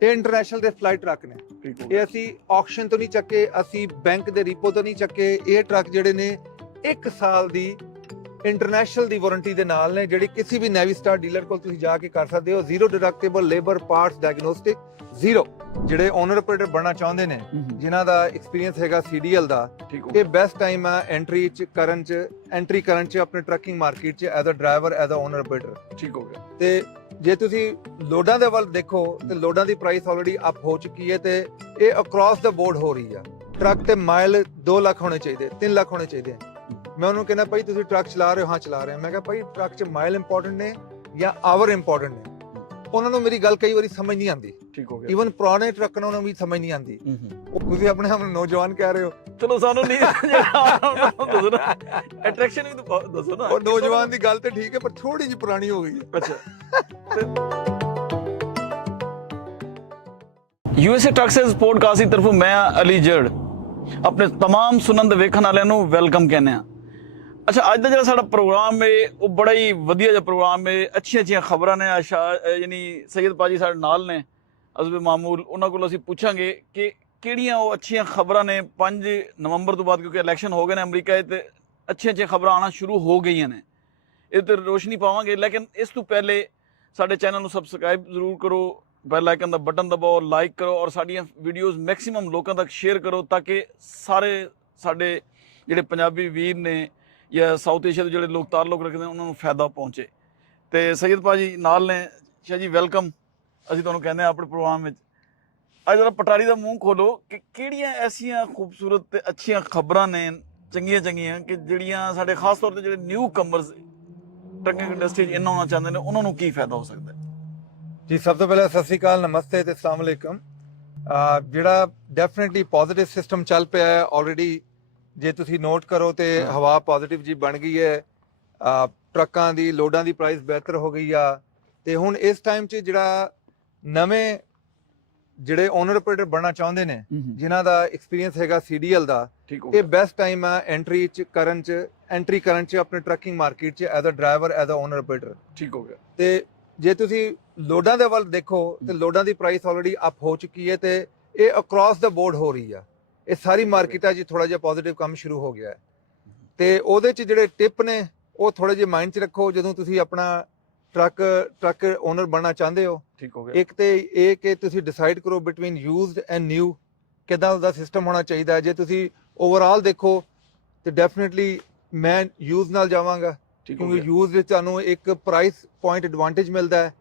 ਇਹ ਇੰਟਰਨੈਸ਼ਨਲ ਦੇ flight truck ਨੇ। ਇਹ ਅਸੀਂ ਆਕਸ਼ਨ ਤੋਂ ਨਹੀਂ ਚੱਕੇ, ਅਸੀਂ ਬੈਂਕ ਦੇ ਰੀਪੋ ਤੋਂ ਨਹੀਂ ਚੱਕੇ। ਇਹ ਟਰੱਕ ਜਿਹੜੇ ਨੇ 1 ਸਾਲ ਦੀ ਇੰਟਰਨੈਸ਼ਨਲ ਦੀ ਵਾਰੰਟੀ ਦੇ ਨਾਲ ਨੇ, ਜਿਹੜੀ ਕਿਸੇ ਵੀ ਨੈਵੀਸਟਾਰ ਡੀਲਰ ਕੋਲ ਤੁਸੀਂ ਜਾ ਕੇ ਕਰ ਸਕਦੇ ਹੋ। Zero deductible labour parts diagnostic zero. ਜਿਹੜੇ ਓਨਰ ਆਪਰੇਟਰ ਬਣਨਾ ਚਾਹੁੰਦੇ ਨੇ, ਜਿਨ੍ਹਾਂ ਦਾ ਐਕਸਪੀਰੀਅੰਸ ਹੈਗਾ CDL ਦਾ, ਇਹ ਬੈਸਟ ਟਾਈਮ ਆ ਐਂਟਰੀ ਕਰਨ ਚ ਆਪਣੇ ਟਰੱਕਿੰਗ ਮਾਰਕੀਟ ਚ as a driver, as a owner operator. ਠੀਕ ਹੋ ਗਿਆ। ਤੇ ਜੇ ਤੁਸੀਂ ਲੋਡਾਂ ਦੇ ਵੱਲ ਦੇਖੋ ਤੇ ਲੋਡਾਂ ਦੀ ਪ੍ਰਾਈਸ ਆਲਰੇਡੀ ਅਪ ਹੋ ਚੁੱਕੀ ਹੈ ਤੇ ਇਹ ਅਕ੍ਰੋਸ ਦਾ ਬੋਰਡ ਹੋ ਰਹੀ ਆ। ਟਰੱਕ ਤੇ ਮਾਈਲ 2 ਲੱਖ ਹੋਣੇ ਚਾਹੀਦੇ, 3 ਲੱਖ ਹੋਣੇ ਚਾਹੀਦੇ। ਮੈਂ ਉਹਨੂੰ ਕਹਿੰਦਾ ਭਾਈ ਤੁਸੀਂ ਟਰੱਕ ਚਲਾ ਰਹੇ ਹੋ? ਹਾਂ ਚਲਾ ਰਹੇ ਹਾਂ। ਮੈਂ ਕਿਹਾ ਭਾਈ ਟਰੱਕ 'ਚ ਮਾਈਲ ਇੰਪੋਰਟੈਂਟ ਨੇ ਜਾਂ ਆਵਰ ਇੰਪੋਰਟੈਂਟ ਨੇ? ਉਹਨਾਂ ਨੂੰ ਮੇਰੀ ਗੱਲ ਕਈ ਵਾਰੀ ਸਮਝ ਨਹੀਂ ਆਉਂਦੀ। ਠੀਕ ਹੋ ਗਿਆ। ਈਵਨ ਪੁਰਾਣੇ ਟਰੱਕ ਨੂੰ ਵੀ ਸਮਝ ਨਹੀਂ ਆਉਂਦੀ। ਤੁਸੀਂ ਆਪਣੇ ਆਪ ਨੂੰ ਨੌਜਵਾਨ ਕਹਿ ਰਹੇ ਹੋ, ਚਲੋ ਸਾਨੂੰ ਨਹੀਂ ਦੱਸੋ ਨਾ, ਅਟਰੈਕਸ਼ਨ ਵੀ ਦੱਸੋ ਨਾ। ਉਹ ਨੌਜਵਾਨ ਦੀ ਗੱਲ ਤੇ ਠੀਕ ਹੈ, ਪਰ ਥੋੜੀ ਜਿਹੀ ਪੁਰਾਣੀ ਹੋ ਗਈ ਹੈ। ਅੱਛਾ। USA ਟਰੱਕਸ ਪੋਡਕਾਸਟ ਦੀ ਤਰਫੋਂ ਮੈਂ ਅਲੀ ਜੜ ਆਪਣੇ तमाम ਸੁਣਨ ਦੇ ਵੇਖਣ ਵਾਲਿਆਂ ਨੂੰ ਵੈਲਕਮ ਕਹਿੰਦੇ ਆ। ਅੱਛਾ, ਅੱਜ ਦਾ ਜਿਹੜਾ ਸਾਡਾ ਪ੍ਰੋਗਰਾਮ ਹੈ ਉਹ ਬੜਾ ਹੀ ਵਧੀਆ ਜਿਹਾ ਪ੍ਰੋਗਰਾਮ ਹੈ। ਅੱਛੀਆਂ ਖਬਰਾਂ ਨੇ। ਯਾਨੀ ਸੈਯਦ ਪਾਜੀ ਸਾਡੇ ਨਾਲ ਨੇ ਅਜ਼ਬ ਮਾਮੂਲ, ਉਹਨਾਂ ਕੋਲ ਅਸੀਂ ਪੁੱਛਾਂਗੇ ਕਿ ਕਿਹੜੀਆਂ ਉਹ ਅੱਛੀਆਂ ਖਬਰਾਂ ਨੇ 5 ਨਵੰਬਰ ਤੋਂ ਬਾਅਦ, ਕਿਉਂਕਿ ਇਲੈਕਸ਼ਨ ਹੋ ਗਏ ਨੇ ਅਮਰੀਕਾ 'ਚ, ਤੇ ਅੱਛੀਆਂ ਖਬਰਾਂ ਆਉਣਾ ਸ਼ੁਰੂ ਹੋ ਗਈਆਂ ਨੇ। ਇਹ ਤੇ ਰੋਸ਼ਨੀ ਪਾਵਾਂਗੇ, ਲੇਕਿਨ ਇਸ ਤੋਂ ਪਹਿਲੇ ਸਾਡੇ ਚੈਨਲ ਨੂੰ ਸਬਸਕ੍ਰਾਈਬ ਜ਼ਰੂਰ ਕਰੋ, ਬੈਲ ਆਈਕਨ ਦਾ ਬਟਨ ਦਬਾਓ, ਲਾਈਕ ਕਰੋ ਔਰ ਸਾਡੀਆਂ ਵੀਡੀਓਜ਼ ਮੈਕਸਿਮਮ ਲੋਕਾਂ ਤੱਕ ਸ਼ੇਅਰ ਕਰੋ, ਤਾਂ ਕਿ ਸਾਰੇ ਸਾਡੇ ਜਿਹੜੇ ਪੰਜਾਬੀ ਵੀਰ ਨੇ ਜਾਂ ਸਾਊਥ ਏਸ਼ੀਆ ਦੇ ਜਿਹੜੇ ਲੋਕ ਤਾਲੁਕ ਰੱਖਦੇ ਨੇ ਉਹਨਾਂ ਨੂੰ ਫਾਇਦਾ ਪਹੁੰਚੇ। ਤੇ ਸੈਯਦ ਭਾਜੀ ਨਾਲ ਨੇ। ਸ਼ਾਹ ਜੀ ਵੈਲਕਮ, ਅਸੀਂ ਤੁਹਾਨੂੰ ਕਹਿੰਦੇ ਹਾਂ ਆਪਣੇ ਪ੍ਰੋਗਰਾਮ ਵਿੱਚ। ਅੱਜ ਜਰਾ ਪਟਾਰੀ ਦਾ ਮੂੰਹ ਖੋਲੋ ਕਿ ਕਿਹੜੀਆਂ ਐਸੀਆਂ ਖੂਬਸੂਰਤ ਤੇ ਅੱਛੀਆਂ ਖਬਰਾਂ ਨੇ ਚੰਗੀਆਂ ਕਿ ਜਿਹੜੀਆਂ ਸਾਡੇ ਖਾਸ ਤੌਰ ਤੇ ਜਿਹੜੇ ਨਿਊ ਕਮਰਸ ਟਰੱਕਿੰਗ ਇੰਡਸਟਰੀ 'ਚ ਇੰਨਾ ਹੋਣਾ ਚਾਹੁੰਦੇ ਨੇ, ਉਹਨਾਂ ਨੂੰ ਕੀ ਫਾਇਦਾ ਹੋ ਸਕਦਾ ਹੈ? ਜੀ ਸਭ ਤੋਂ ਪਹਿਲਾਂ ਸਤਿ ਸ਼੍ਰੀ ਅਕਾਲ, ਨਮਸਤੇ ਤੇ ਅਸਲਾਮ ਅਲੈਕਮ। ਜਿਹੜਾ ਡੈਫੀਨਿਟਲੀ ਪੋਜ਼ਿਟਿਵ ਸਿਸਟਮ ਚੱਲ ਪਿਆ ਹੈ ਆਲਰੇਡੀ। ਜੇ ਤੁਸੀਂ ਨੋਟ ਕਰੋ ਤੇ ਹਵਾ ਪੋਜ਼ਿਟਿਵ ਜੀ ਬਣ ਗਈ ਹੈ। ਟਰੱਕਾਂ ਦੀ ਲੋਡਾਂ ਦੀ ਪ੍ਰਾਈਸ ਬਿਹਤਰ ਹੋ ਗਈ ਆ। ਤੇ ਹੁਣ ਇਸ ਟਾਈਮ 'ਚ ਜਿਹੜਾ ਨਵੇਂ ਜਿਹੜੇ ਓਨਰ ਆਪਰੇਟਰ ਬਣਨਾ ਚਾਹੁੰਦੇ ਨੇ, ਜਿਨ੍ਹਾਂ ਦਾ ਐਕਸਪੀਰੀਅੰਸ ਹੈਗਾ CDL ਦਾ, ਇਹ ਬੈਸਟ ਟਾਈਮ ਆ ਐਂਟਰੀ ਕਰਨ ਚ ਆਪਣੇ ਟਰੱਕਿੰਗ ਮਾਰਕੀਟ 'ਚ as a driver, as a owner operator. ਠੀਕ ਹੋ ਗਿਆ। ਤੇ ਜੇ ਤੁਸੀਂ ਲੋਡਾਂ ਦੇ ਵੱਲ ਦੇਖੋ ਤੇ ਲੋਡਾਂ ਦੀ ਪ੍ਰਾਈਸ ਆਲਰੇਡੀ ਅਪ ਹੋ ਚੁੱਕੀ ਹੈ ਤੇ ਇਹ ਅਕ੍ਰੋਸ ਦਾ ਬੋਰਡ ਹੋ ਰਹੀ ਆ। ਇਹ ਸਾਰੀ ਮਾਰਕੀਟਾਂ 'ਚ ਥੋੜਾ ਜਿਹਾ ਪੋਜ਼ਿਟਿਵ ਕੰਮ ਸ਼ੁਰੂ ਹੋ ਗਿਆ ਹੈ। ਤੇ ਉਹਦੇ 'ਚ ਜਿਹੜੇ ਟਿਪ ਨੇ ਉਹ ਥੋੜੇ ਜਿਹੇ ਮਾਈਂਡ 'ਚ ਰੱਖੋ ਜਦੋਂ ਤੁਸੀਂ ਆਪਣਾ ਟਰੱਕ ਓਨਰ ਬਣਨਾ ਚਾਹੁੰਦੇ ਹੋ। ਠੀਕ ਹੋ ਗਿਆ। ਇੱਕ ਤੇ ਇਹ ਕਿ ਤੁਸੀਂ ਡਿਸਾਈਡ ਕਰੋ ਬਿਟਵੀਨ ਯੂਜ਼ਡ ਐਂਡ ਨਿਊ, ਕਿੱਦਾਂ ਉਹਦਾ ਸਿਸਟਮ ਹੋਣਾ ਚਾਹੀਦਾ। ਜੇ ਤੁਸੀਂ ਓਵਰਆਲ ਦੇਖੋ ਤੇ ਡੈਫੀਨਿਟਲੀ ਮੈਂ ਯੂਜ਼ ਨਾਲ ਜਾਵਾਂਗਾ, ਕਿਉਂਕਿ ਯੂਜ਼ ਵਿੱਚ ਤੁਹਾਨੂੰ ਇੱਕ ਪ੍ਰਾਈਸ ਪੁਆਇੰਟ ਐਡਵਾਂਟੇਜ ਮਿਲਦਾ ਹੈ।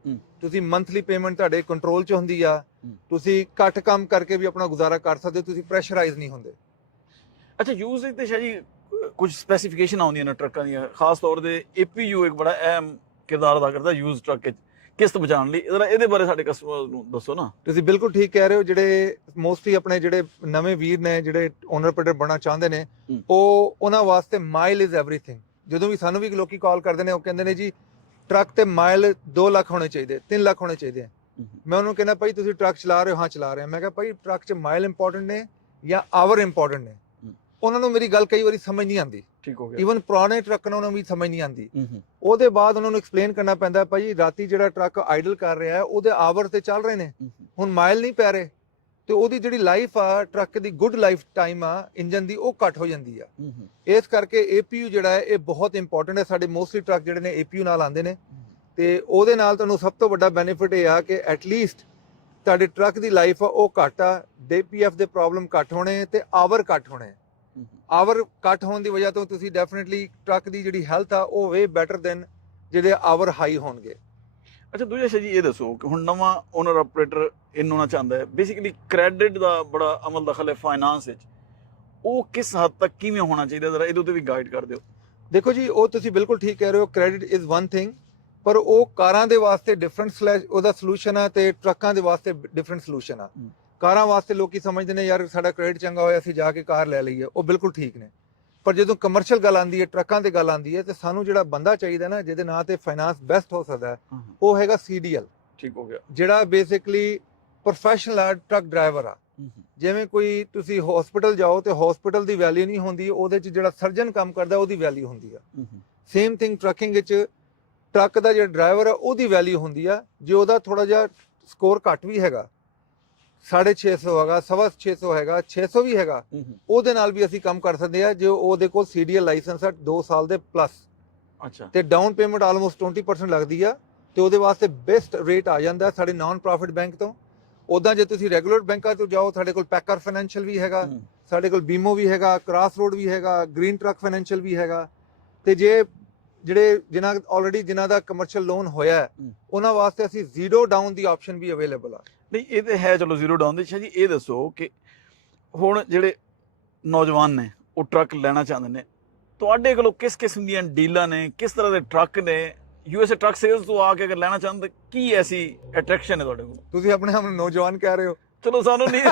ਤੁਸੀਂ ਮੰਥਲੀ ਪੇਮੈਂਟ ਤੁਹਾਡੇ ਕੰਟਰੋਲ 'ਚ ਹੁੰਦੀ ਆ। ਤੁਸੀਂ ਘੱਟ ਕੰਮ ਕਰਕੇ ਵੀ ਆਪਣਾ ਗੁਜ਼ਾਰਾ ਕਰ ਸਕਦੇ ਹੋ, ਤੁਸੀਂ ਪ੍ਰੈਸ਼ਰਾਈਜ਼ ਨਹੀਂ ਹੁੰਦੇ। ਅੱਛਾ, ਯੂਜ਼ ਤੇ ਸ਼ਾਹ ਜੀ ਕੁਝ ਸਪੈਸੀਫਿਕੇਸ਼ਨ ਆਉਂਦੀਆਂ ਨੇ ਟਰੱਕਾਂ ਦੀਆਂ, ਖਾਸ ਤੌਰ ਤੇ APU ਇੱਕ ਬੜਾ ਅਹਿਮ ਕਿਰਦਾਰ ਅਦਾ ਕਰਦਾ ਯੂਜ਼ ਟਰੱਕ ਵਿੱਚ ਕਿਸ਼ਤ ਬਚਾਉਣ ਲਈ। ਇਹਦੇ ਬਾਰੇ ਸਾਡੇ ਕਸਟਮਰ ਨੂੰ ਦੱਸੋ ਨਾ। ਤੁਸੀਂ ਬਿਲਕੁਲ ਠੀਕ ਕਹਿ ਰਹੇ ਹੋ। ਜਿਹੜੇ ਮੋਸਟਲੀ ਆਪਣੇ ਜਿਹੜੇ ਨਵੇਂ ਵੀਰ ਨੇ, ਜਿਹੜੇ ਓਨਰ ਆਪਰੇਟਰ ਬਣਨਾ ਚਾਹੁੰਦੇ ਨੇ, ਉਹਨਾਂ ਵਾਸਤੇ ਮਾਈਲ ਇਜ਼ ਐਵਰੀਥਿੰਗ। ਜਦੋਂ ਵੀ ਸਾਨੂੰ ਵੀ ਲੋਕੀ ਕਾਲ ਕਰਦੇ ਨੇ, ਉਹ ਕਹਿੰਦੇ ਨੇ ਜੀ ਟਰੱਕ ਤੇ ਮਾਈਲ 2 ਲੱਖ ਹੋਣੇ ਚਾਹੀਦੇ, 3 ਲੱਖ ਹੋਣੇ ਚਾਹੀਦੇ। ਮੈਂ ਉਹਨੂੰ ਕਹਿੰਦਾ ਭਾਈ ਤੁਸੀਂ ਟਰੱਕ ਚਲਾ ਰਹੇ ਹੋ? ਹਾਂ ਚਲਾ ਰਹੇ ਹਾਂ। ਮੈਂ ਕਿਹਾ ਭਾਈ ਟਰੱਕ 'ਚ ਮਾਈਲ ਇੰਪੋਰਟੈਂਟ ਨੇ ਜਾਂ ਆਵਰ ਇੰਪੋਰਟੈਂਟ ਨੇ? ਉਹਨਾਂ ਨੂੰ ਮੇਰੀ ਗੱਲ ਕਈ ਵਾਰੀ ਸਮਝ ਨਹੀਂ ਆਉਂਦੀ। ਠੀਕ ਹੋ ਗਿਆ। ਈਵਨ ਪੁਰਾਣੇ ਟਰੱਕ ਨੂੰ ਵੀ ਸਮਝ ਨਹੀਂ ਆਉਂਦੀ। ਉਹਦੇ ਬਾਅਦ ਉਹਨਾਂ ਨੂੰ ਐਕਸਪਲੇਨ ਕਰਨਾ ਪੈਂਦਾ ਭਾਈ ਰਾਤੀ ਜਿਹੜਾ ਟਰੱਕ ਆਈਡਲ ਕਰ ਰਿਹਾ ਹੈ ਉਹਦੇ ਆਵਰ ਤੇ ਚੱਲ ਰਹੇ ਨੇ, ਹੁਣ ਮਾਈਲ ਨਹੀਂ ਪੈ ਰਹੇ, ਤੇ ਉਹਦੀ ਜਿਹੜੀ ਲਾਈਫ ਆ ਟਰੱਕ ਦੀ, ਗੁੱਡ ਲਾਈਫ ਟਾਈਮ ਆ ਇੰਜਨ ਦੀ, ਉਹ ਘੱਟ ਹੋ ਜਾਂਦੀ ਆ। ਇਸ ਕਰਕੇ APU ਜਿਹੜਾ ਹੈ ਇਹ ਬਹੁਤ ਇੰਪੋਰਟੈਂਟ ਹੈ। ਸਾਡੇ ਮੋਸਟਲੀ ਟਰੱਕ ਜਿਹੜੇ ਨੇ APU ਨਾਲ ਆਉਂਦੇ ਨੇ, ਤੇ ਉਹਦੇ ਨਾਲ ਤੁਹਾਨੂੰ ਸਭ ਤੋਂ ਵੱਡਾ ਬੈਨੀਫਿਟ ਇਹ ਆ ਕਿ ਐਟਲੀਸਟ ਤੁਹਾਡੇ ਟਰੱਕ ਦੀ ਲਾਈਫ ਆ ਉਹ ਘੱਟ ਆ, DPF ਦੇ ਪ੍ਰੋਬਲਮ ਘੱਟ ਹੋਣੇ ਤੇ ਆਵਰ ਘੱਟ ਹੋਣੇ। ਆਵਰ ਘੱਟ ਹੋਣ ਦੀ ਵਜ੍ਹਾ ਤੋਂ ਤੁਸੀਂ ਡੈਫੀਨਿਟਲੀ ਟਰੱਕ ਦੀ ਜਿਹੜੀ ਹੈਲਥ ਆ ਉਹ ਵੇ ਬੈਟਰ ਦੈਨ ਜਿਹੜੇ ਆਵਰ ਹਾਈ ਹੋਣਗੇ। ਅੱਛਾ ਦੂਜਾ ਸ਼ਾਹ ਜੀ ਇਹ ਦੱਸੋ ਕਿ ਹੁਣ ਨਵਾਂ ਓਨਰ ਆਪਰੇਟਰ ਇਹਨੂੰ ਨਾ ਚਾਹੁੰਦਾ ਹੈ, ਬੇਸਿਕਲੀ ਕ੍ਰੈਡਿਟ ਦਾ ਬੜਾ ਅਮਲ ਦਖਲ ਹੈ ਫਾਈਨਾਂਸ ਵਿੱਚ, ਉਹ ਕਿਸ ਹੱਦ ਤੱਕ ਕਿਵੇਂ ਹੋਣਾ ਚਾਹੀਦਾ, ਜ਼ਰਾ ਇਹਦੇ ਉੱਤੇ ਵੀ ਗਾਈਡ ਕਰ ਦਿਓ। ਦੇਖੋ ਜੀ, ਉਹ ਤੁਸੀਂ ਬਿਲਕੁਲ ਠੀਕ ਕਹਿ ਰਹੇ ਹੋ, ਕ੍ਰੈਡਿਟ ਇਜ਼ ਵਨ ਥਿੰਗ, ਪਰ ਉਹ ਕਾਰਾਂ ਦੇ ਵਾਸਤੇ ਡਿਫਰੈਂਟ ਉਹਦਾ ਸੋਲੂਸ਼ਨ ਆ ਤੇ ਟਰੱਕਾਂ ਦੇ ਵਾਸਤੇ ਡਿਫਰੈਂਟ ਸੋਲੂਸ਼ਨ ਆ। ਕਾਰਾਂ ਵਾਸਤੇ ਲੋਕੀ ਸਮਝਦੇ ਨੇ ਯਾਰ ਸਾਡਾ ਕ੍ਰੈਡਿਟ ਚੰਗਾ ਹੋਇਆ ਅਸੀਂ ਜਾ ਕੇ ਕਾਰ ਲੈ ਲਈਏ, ਉਹ ਬਿਲਕੁਲ ਠੀਕ ਨੇ। ਪਰ ਜਦੋਂ ਕਮਰਸ਼ੀਅਲ ਗੱਲ ਆਉਂਦੀ ਹੈ, ਟਰੱਕਾਂ ਤੇ ਗੱਲ ਆਉਂਦੀ ਹੈ, ਤੇ ਸਾਨੂੰ ਜਿਹੜਾ ਬੰਦਾ ਚਾਹੀਦਾ ਨਾ ਜਿਹਦੇ ਨਾਂ ਤੇ ਫਾਈਨਾਂਸ ਬੈਸਟ ਹੋ ਸਕਦਾ ਹੈ, ਉਹ ਹੈਗਾ CDL। ਠੀਕ ਹੋ ਗਿਆ। ਜਿਹੜਾ ਬੇਸਿਕਲੀ ਪ੍ਰੋਫੈਸ਼ਨਲ ਟਰੱਕ ਡਰਾਈਵਰ ਆ। ਜਿਵੇਂ ਕੋਈ ਤੁਸੀਂ ਹਸਪੀਟਲ ਜਾਓ ਤੇ ਹਸਪੀਟਲ ਦੀ ਵੈਲਿਊ ਨਹੀਂ ਹੁੰਦੀ, ਉਹਦੇ 'ਚ ਜਿਹੜਾ ਸਰਜਨ ਕੰਮ ਕਰਦਾ ਉਹਦੀ ਵੈਲਿਊ ਹੁੰਦੀ ਆ। ਸੇਮ ਥਿੰਗ ਟਰੱਕਿੰਗ ਵਿੱਚ ਟਰੱਕ ਦਾ ਜਿਹੜਾ ਡਰਾਈਵਰ ਆ ਉਹਦੀ ਵੈਲਿਊ ਹੁੰਦੀ ਆ। ਜੇ ਉਹਦਾ ਥੋੜਾ ਜਿਹਾ ਸਕੋਰ ਘੱਟ ਵੀ ਹੈਗਾ 650 ਹੈਗਾ, 650 ਹੈਗਾ, 600 ਵੀ ਹੈਗਾ, ਉਹਦੇ ਨਾਲ ਵੀ ਅਸੀਂ ਕੰਮ ਕਰ ਸਕਦੇ ਆ ਜੋ ਉਹਦੇ ਕੋਲ CDL ਲਾਇਸੈਂਸ ਆ 2 ਸਾਲ ਦੇ ਪਲੱਸ। ਅੱਛਾ ਤੇ ਡਾਊਨ ਪੇਮੈਂਟ ਆਲਮੋਸਟ 20% ਲੱਗਦੀ ਆ ਤੇ ਉਹਦੇ ਵਾਸਤੇ ਬੈਸਟ ਰੇਟ ਆ ਜਾਂਦਾ ਸਾਡੇ ਨਾਨ ਪ੍ਰੋਫਿਟ ਬੈਂਕ ਤੋਂ। ਉਦਾਂ ਜੇ ਤੁਸੀਂ ਰੈਗੂਲਰ ਬੈਂਕਾਂ ਤੋਂ ਜਾਓ, ਸਾਡੇ ਕੋਲ ਪੈਕਰ ਫਾਈਨੈਂਸ਼ੀਅਲ ਵੀ ਹੈਗਾ, ਸਾਡੇ ਕੋਲ ਬੀਮੋ ਵੀ ਹੈਗਾ, ਕ੍ਰਾਸ ਰੋਡ ਵੀ ਹੈਗਾ, ਗ੍ਰੀਨ ਟਰੱਕ ਫਾਈਨੈਂਸ਼ੀਅਲ ਵੀ ਹੈਗਾ। ਤੇ ਜੇ ਜਿਹੜੇ ਜਿਨ੍ਹਾਂ ਦਾ ਕਮਰਸ਼ੀਅਲ ਲੋਨ ਹੋਇਆ ਹੈ, ਉਹਨਾਂ ਵਾਸਤੇ ਅਸੀਂ ਜ਼ੀਰੋ ਡਾਊਨ ਦੀ ਆਪਸ਼ਨ ਵੀ ਅਵੇਲੇਬਲ ਆ। ਨਹੀਂ ਇਹ ਤੇ ਹੈ, ਚਲੋ ਜ਼ੀਰੋ ਡਾਊਨ ਦੀ। ਅੱਛਾ ਜੀ ਇਹ ਦੱਸੋ ਕਿ ਹੁਣ ਜਿਹੜੇ ਨੌਜਵਾਨ ਨੇ ਉਹ ਟਰੱਕ ਲੈਣਾ ਚਾਹੁੰਦੇ ਨੇ, ਤੁਹਾਡੇ ਕੋਲੋਂ ਕਿਸ ਕਿਸਮ ਦੀਆਂ ਡੀਲਾਂ ਨੇ, ਕਿਸ ਤਰ੍ਹਾਂ ਦੇ ਟਰੱਕ ਨੇ? USA ਟਰੱਕ ਸੇਲਸ ਤੋਂ ਆ ਕੇ ਅਗਰ ਲੈਣਾ ਚਾਹੁੰਦੇ, ਕੀ ਐਸੀ ਅਟਰੈਕਸ਼ਨ ਹੈ ਤੁਹਾਡੇ ਕੋਲ? ਤੁਸੀਂ ਆਪਣੇ ਆਪ ਨੂੰ ਨੌਜਵਾਨ ਕਹਿ ਰਹੇ ਹੋ, ਚਲੋ ਸਾਨੂੰ ਨਹੀਂ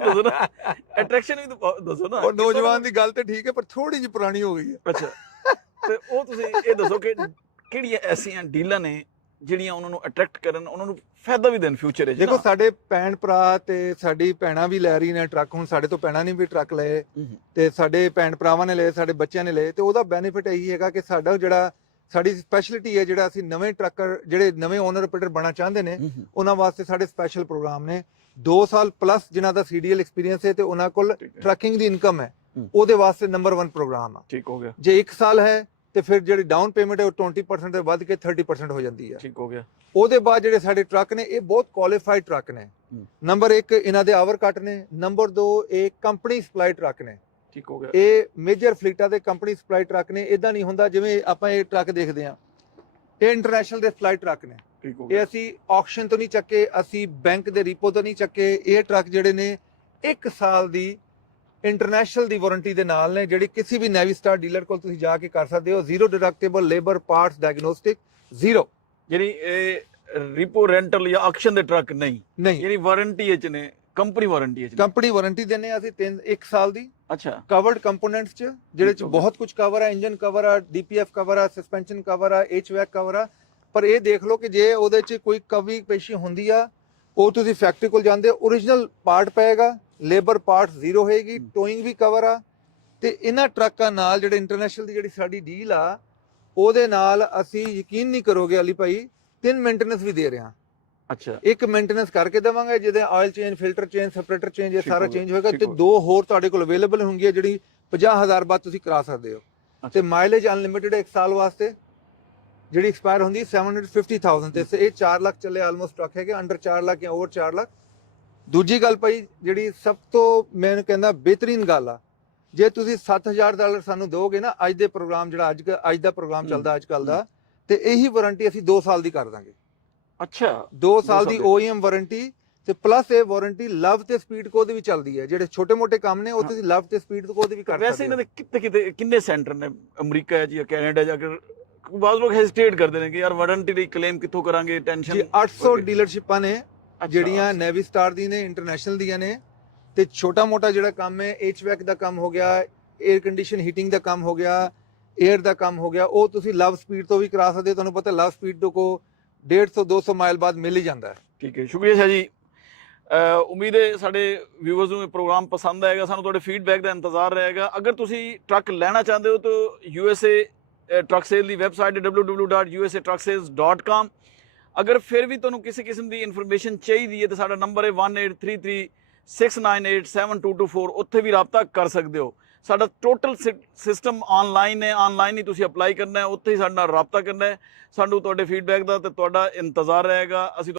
ਦੱਸੋ ਨਾ, ਅਟਰੈਕਸ਼ਨ ਵੀ ਤਾਂ ਦੱਸੋ ਨਾ। ਉਹ ਨੌਜਵਾਨ ਦੀ ਗੱਲ ਤੇ ਠੀਕ ਹੈ, ਪਰ ਥੋੜੀ ਜਿਹੀ ਪੁਰਾਣੀ ਹੋ ਗਈ ਹੈ। ਅੱਛਾ, ਤੇ ਉਹ ਤੁਸੀਂ ਇਹ ਦੱਸੋ ਕਿ ਕਿਹੜੀਆਂ ਐਸੀਆਂ ਡੀਲਾਂ ਨੇ ਜਿਹੜੀਆਂ ਉਹਨਾਂ ਨੂੰ ਅਟਰੈਕਟ ਕਰਨ, ਉਹਨਾਂ ਨੂੰ ਫਾਇਦਾ ਵੀ ਦੇਣ ਫਿਊਚਰ ਵਿੱਚ? ਦੇਖੋ ਸਾਡੇ ਭੈਣ ਭਰਾ ਤੇ ਸਾਡੀ ਭੈਣਾਂ ਵੀ ਲੈ ਰਹੀ ਨੇ ਟਰੱਕ। ਹੁਣ ਸਾਡੇ ਤੋਂ ਭੈਣਾਂ ਨੇ ਵੀ ਟਰੱਕ ਲਏ ਤੇ ਸਾਡੇ ਭੈਣ ਭਰਾਵਾਂ ਨੇ ਲਏ, ਸਾਡੇ ਬੱਚਿਆਂ ਨੇ ਲਏ। ਤੇ ਉਹਦਾ ਬੈਨੀਫਿਟ ਇਹੀ ਹੈਗਾ ਕਿ ਸਾਡੀ ਸਪੈਸ਼ਲਿਟੀ ਹੈ, ਜਿਹੜਾ ਅਸੀਂ ਨਵੇਂ ਟਰੱਕਰ ਜਿਹੜੇ ਨਵੇਂ ਓਨਰ ਆਪਰੇਟਰ ਬਣਨਾ ਚਾਹੁੰਦੇ ਨੇ, ਉਹਨਾਂ ਵਾਸਤੇ ਸਾਡੇ ਸਪੈਸ਼ਲ ਪ੍ਰੋਗਰਾਮ ਨੇ। 2 ਸਾਲ ਪਲੱਸ ਜਿਨ੍ਹਾਂ ਦਾ CDL ਐਕਸਪੀਰੀਅੰਸ ਹੈ ਤੇ ਉਹਨਾਂ ਕੋਲ ਟਰੱਕਿੰਗ ਦੀ ਇਨਕਮ ਹੈ, ਉਹਦੇ ਵਾਸਤੇ ਨੰਬਰ 1 ਪ੍ਰੋਗਰਾਮ ਆ। ਠੀਕ ਹੋ ਗਿਆ। ਜੇ 1 ਸਾਲ ਹੈ ਤੇ ਫਿਰ ਜਿਹੜੀ ਡਾਊਨ ਪੇਮੈਂਟ ਹੈ ਉਹ 20% ਤੋਂ ਵੱਧ ਕੇ 30% ਹੋ ਜਾਂਦੀ ਹੈ। ਠੀਕ ਹੋ ਗਿਆ। ਉਹਦੇ ਬਾਅਦ ਜਿਹੜੇ ਸਾਡੇ ਟਰੱਕ ਨੇ ਇਹ ਬਹੁਤ ਕੁਆਲੀਫਾਈਡ ਟਰੱਕ ਨੇ। ਨੰਬਰ 1 ਇਹਨਾਂ ਦੇ ਆਵਰ ਘੱਟ ਨੇ, ਨੰਬਰ 2 ਇਹ ਕੰਪਨੀ ਸਪਲਾਈ ਟਰੱਕ ਨੇ। ਠੀਕ ਹੋ ਗਿਆ। ਇਹ ਮੇਜਰ ਫਲੀਟਾਂ ਦੇ ਕੰਪਨੀ ਸਪਲਾਈ ਟਰੱਕ ਨੇ। ਇਦਾਂ ਨਹੀਂ ਹੁੰਦਾ ਜਿਵੇਂ ਆਪਾਂ ਇਹ ਟਰੱਕ ਦੇਖਦੇ ਆ, ਇਹ ਇੰਟਰਨੈਸ਼ਨਲ ਦੇ ਸਪਲਾਈ ਟਰੱਕ ਨੇ। ਠੀਕ ਹੋ ਇਹ ਗਿਆ। ਅਸੀਂ ਆਕਸ਼ਨ ਤੋਂ ਨਹੀਂ ਚੱਕੇ, ਅਸੀਂ ਬੈਂਕ ਦੇ ਰੀਪੋ ਤੋਂ ਨਹੀਂ ਚੱਕੇ। ਇਹ ਟਰੱਕ ਜਿਹੜੇ ਨੇ 1 ਸਾਲ ਦੀ ਇੰਟਰਨੈਸ਼ਨਲ ਦੀ ਵਾਰੰਟੀ ਦੇ ਨਾਲ ਨੇ, ਜਿਹੜੀ ਕਿਸੇ ਵੀ ਨੈਵੀਸਟਾਰ ਡੀਲਰ ਕੋਲ ਤੁਸੀਂ ਜਾ ਕੇ ਕਰ ਸਕਦੇ ਹੋ। Zero deductible, labour, parts, diagnostic zero. ਜਿਹੜੀ ਇਹ ਰੀਪੋ ਰੈਂਟਲ ਜਾਂ ਆਕਸ਼ਨ ਦੇ ਟਰੱਕ ਨਹੀਂ, ਜਿਹੜੀ ਵਾਰੰਟੀ ਵਿੱਚ ਨੇ, ਕੰਪਨੀ ਵਾਰੰਟੀ ਵਿੱਚ। ਕੰਪਨੀ ਵਾਰੰਟੀ ਦਿੰਨੇ ਆ ਅਸੀਂ 1 ਸਾਲ ਦੀ। ਅੱਛਾ। ਕਵਰਡ ਕੰਪੋਨੈਂਟਸ ਚ ਜਿਹੜੇ ਚ ਬਹੁਤ ਕੁਝ ਕਵਰ ਆ, ਇੰਜਨ ਕਵਰ ਆ, DPF ਕਵਰ ਆ, ਸਸਪੈਂਸ਼ਨ ਕਵਰ ਆ, HVAC ਕਵਰ ਆ। ਪਰ ਇਹ ਦੇਖ ਲਓ ਕਿ ਜੇ ਉਹਦੇ ਚ ਕੋਈ ਕਮੀ ਪੇਸ਼ੀ ਹੁੰਦੀ ਆ, ਉਹ ਤੁਸੀਂ ਫੈਕਟਰੀ ਕੋਲ ਜਾਂਦੇ ਓਰੀਜਨਲ ਪਾਰਟ ਪਏਗਾ, ਲੇਬਰ ਪਾਰਟ ਜ਼ੀਰੋ ਹੋਏਗੀ, ਟੋਇੰਗ ਵੀ ਕਵਰ ਆ। ਤੇ ਇਹਨਾਂ ਟਰੱਕਾਂ ਨਾਲ ਜਿਹੜੇ ਇੰਟਰਨੈਸ਼ਨਲ ਦੀ ਜਿਹੜੀ ਸਾਡੀ ਡੀਲ ਆ, ਉਹਦੇ ਨਾਲ ਅਸੀਂ ਯਕੀਨ ਨਹੀਂ ਕਰੋਗੇ ਅਲੀ ਭਾਈ, 3 ਮੇਨਟੇਨੈਂਸ ਵੀ ਦੇ ਰਹੇ ਹਾਂ। ਅੱਛਾ। 1 ਮੇਨਟੇਨੈਂਸ ਕਰਕੇ ਦੇਵਾਂਗੇ ਜਿਹਦੇ oil change, filter change, separator change, ਇਹ ਸਾਰਾ ਚੇਂਜ ਹੋਏਗਾ। ਤੇ 2 ਹੋਰ ਤੁਹਾਡੇ ਕੋਲ ਅਵੇਲੇਬਲ ਹੋਣਗੀਆਂ ਜਿਹੜੀ 50,000 ਬਾਅਦ ਤੁਸੀਂ ਕਰਾ ਸਕਦੇ ਹੋ। ਤੇ ਮਾਈਲੇਜ ਅਨਲਿਮਿਟਿਡ 1 ਸਾਲ ਵਾਸਤੇ, ਜਿਹੜੀ ਐਕਸਪਾਇਰ ਹੁੰਦੀ 750,000 ਤੇ ਇਹ 4 ਲੱਖ ਚੱਲੇ ਆਲਮੋਸਟ ਟਰੱਕ ਹੈਗੇ, ਅੰਡਰ 4 ਲੱਖ ਜਾਂ ਓਵਰ 4 ਲੱਖ। ਦੂਜੀ ਗੱਲ ਭਾਈ ਜਿਹੜੀ ਸਭ ਤੋਂ ਮੈਂ ਕਹਿੰਦਾ ਬਿਹਤਰੀਨ ਗੱਲ ਆ, ਜੇ ਤੁਸੀਂ $7,000 ਸਾਨੂੰ ਦੋਗੇ ਨਾ, ਅੱਜ ਦੇ ਪ੍ਰੋਗਰਾਮ ਜਿਹੜਾ ਅੱਜ ਦਾ ਪ੍ਰੋਗਰਾਮ ਚੱਲਦਾ ਅੱਜ ਕੱਲ ਦਾ, ਤੇ ਇਹੀ ਵਾਰੰਟੀ ਅਸੀਂ 2 ਸਾਲ ਦੀ ਕਰ ਦਾਂਗੇ। ਅੱਛਾ। 2 ਸਾਲ ਦੀ OEM ਵਾਰੰਟੀ ਤੇ ਪਲੱਸ ਇਹ ਵਾਰੰਟੀ ਲਵ ਤੇ ਸਪੀਡ ਕੋਡ ਵੀ ਚੱਲਦੀ ਹੈ। ਜਿਹੜੇ ਛੋਟੇ ਮੋਟੇ ਕੰਮ ਨੇ ਉਹ ਤੁਸੀਂ ਲਵ ਤੇ ਸਪੀਡ ਕੋਡ ਵੀ ਕਰ ਸਕਦੇ ਹੋ। ਵੈਸੇ ਇਹਨਾਂ ਦੇ ਕਿਤੇ ਕਿੰਨੇ ਸੈਂਟਰ ਨੇ? ਅਮਰੀਕਾ ਹੈ ਜੀ, ਕੈਨੇਡਾ ਜਾ ਕੇ ਬਾਅਦ ਲੋਕ ਹੈਜ਼ਿਟੇਟ ਕਰਦੇ ਨੇ ਕਿ ਯਾਰ ਵਾਰੰਟੀ ਲਈ ਕਲੇਮ ਕਿੱਥੋਂ ਕਰਾਂਗੇ, ਟੈਨਸ਼ਨ। ਜੀ 800 ਡੀਲਰਸ਼ਿਪਾਂ ਨੇ ਜਿਹੜੀਆਂ ਨੈਵੀ ਸਟਾਰ ਦੀ ਨੇ, ਇੰਟਰਨੈਸ਼ਨਲ ਦੀਆਂ ਨੇ। ਤੇ ਛੋਟਾ ਮੋਟਾ ਜਿਹੜਾ ਕੰਮ ਹੈ, HVAC ਦਾ ਕੰਮ ਹੋ ਗਿਆ, 에ਅਰ ਕੰਡੀਸ਼ਨ ਹੀਟਿੰਗ ਦਾ ਕੰਮ ਹੋ ਗਿਆ, 에ਅਰ ਦਾ ਕੰਮ ਹੋ ਗਿਆ, ਉਹ ਤੁਸੀਂ ਲਵ ਸਪੀਡ ਤੋਂ ਵੀ ਕਰਾ ਸਕਦੇ ਹੋ। ਤੁਹਾਨੂੰ ਪਤਾ ਲਵ ਸਪੀਡ ਤੋਂ ਕੋ 150-200 ਮਾਈਲ ਬਾਅਦ ਮਿਲ ਹੀ ਜਾਂਦਾ ਹੈ। ਠੀਕ ਹੈ, ਸ਼ੁਕਰੀਆ ਸ਼ਾਹ ਜੀ। ਉਮੀਦ ਹੈ ਸਾਡੇ ਵਿਊਅਰਸ ਨੂੰ ਇਹ ਪ੍ਰੋਗਰਾਮ ਪਸੰਦ ਆਏਗਾ। ਸਾਨੂੰ ਤੁਹਾਡੇ ਫੀਡਬੈਕ ਦਾ ਇੰਤਜ਼ਾਰ ਰਹੇਗਾ। ਅਗਰ ਤੁਸੀਂ ਟਰੱਕ ਲੈਣਾ ਚਾਹੁੰਦੇ ਹੋ ਤਾਂ USA ਟਰੱਕ ਸੇਲ ਦੀ ਵੈਬਸਾਈਟ www.usatrucksales.com। ਅਗਰ ਫਿਰ ਵੀ ਤੁਹਾਨੂੰ ਕਿਸੇ ਕਿਸਮ ਦੀ ਇਨਫੋਰਮੇਸ਼ਨ ਚਾਹੀਦੀ ਹੈ ਤਾਂ ਸਾਡਾ ਨੰਬਰ ਹੈ 1833-698-7224। ਉੱਥੇ ਵੀ ਰਾਬਤਾ ਕਰ ਸਕਦੇ ਹੋ। ਸਾਡਾ ਟੋਟਲ ਸਿਸਟਮ ਆਨਲਾਈਨ ਹੈ, ਆਨਲਾਈਨ ਹੀ ਤੁਸੀਂ ਅਪਲਾਈ ਕਰਨਾ ਹੈ, ਉੱਥੇ ਹੀ ਸਾਡੇ ਨਾਲ ਰਾਬਤਾ ਕਰਨਾ ਹੈ। ਸਾਨੂੰ ਤੁਹਾਡੇ ਫੀਡਬੈਕ ਦਾ ਤੇ ਤੁਹਾਡਾ ਇੰਤਜ਼ਾਰ ਰਹੇਗਾ। ਅਸੀਂ